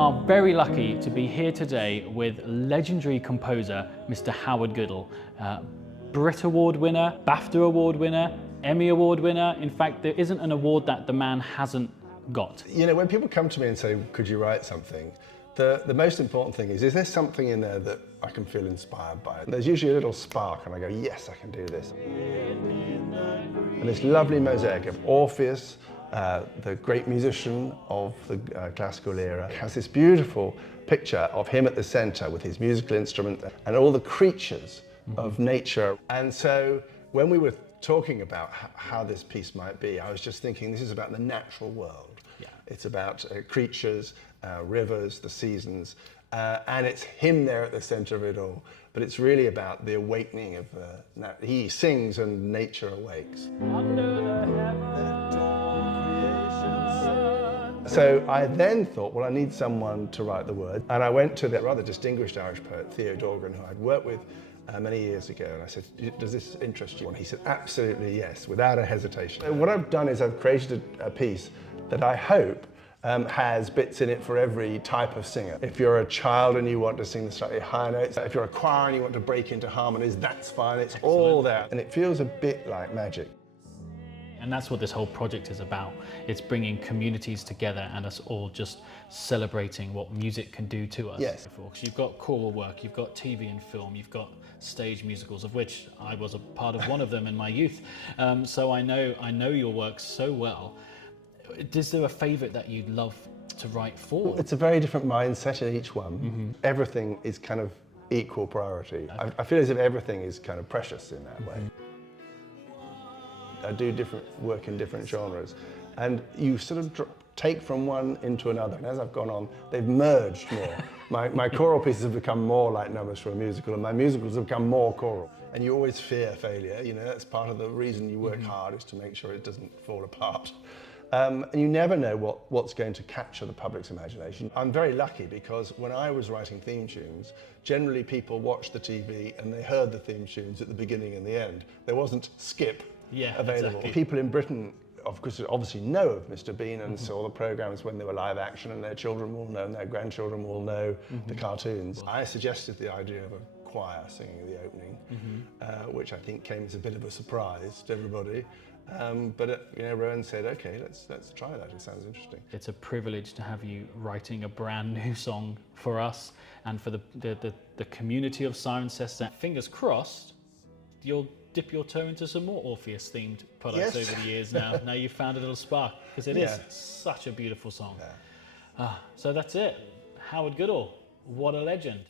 are very lucky to be here today with legendary composer Mr. Howard Goodall, Brit Award winner, BAFTA Award winner, Emmy Award winner. In fact, there isn't an award that the man hasn't got. You know, when people come to me and say, could you write something? The most important thing is there something in there that I can feel inspired by? There's usually a little spark and I go, yes, I can do this. And this lovely mosaic of Orpheus, the great musician of the classical era, has this beautiful picture of him at the center with his musical instrument and all the creatures of nature. And so when we were talking about how this piece might be, I was just thinking this is about the natural world. Yeah. It's about creatures, rivers, the seasons, and it's him there at the center of it all. But it's really about the awakening of, he sings and nature awakes. Under the heaven. So I then thought, well, I need someone to write the words. And I went to the rather distinguished Irish poet, Theo Dorgan, who I'd worked with many years ago. And I said, does this interest you? And he said, absolutely yes, without a hesitation. So what I've done is I've created a piece that I hope has bits in it for every type of singer. If you're a child and you want to sing the slightly higher notes, if you're a choir and you want to break into harmonies, that's fine, it's all there. And it feels a bit like magic. And that's what this whole project is about. It's bringing communities together and us all just celebrating what music can do to us. Yes. You've got choral work, you've got TV and film, you've got stage musicals, of which I was a part of one of them in my youth. So I know your work so well. Is there a favourite that you'd love to write for? It's a very different mindset in each one. Mm-hmm. Everything is kind of equal priority. I feel as if everything is kind of precious in that way. I do different work in different genres, and you sort of take from one into another. And as I've gone on, they've merged more. My choral pieces have become more like numbers for a musical, and my musicals have become more choral. And you always fear failure. You know, that's part of the reason you work hard, is to make sure it doesn't fall apart. And you never know what's going to capture the public's imagination. I'm very lucky because when I was writing theme tunes, generally people watched the TV and they heard the theme tunes at the beginning and the end. There wasn't skip available. Exactly. People in Britain, of course, obviously know of Mr. Bean and saw the programmes when they were live action, and their children will know and their grandchildren will know the cartoons. I suggested the idea of a choir singing the opening, which I think came as a bit of a surprise to everybody. But you know, Rowan said, okay, let's try that, it sounds interesting. It's a privilege to have you writing a brand new song for us and for the community of Cirencester. Fingers crossed, you'll dip your toe into some more Orpheus themed products over the years now. Now you've found a little spark, because it is such a beautiful song. So that's it. Howard Goodall, what a legend.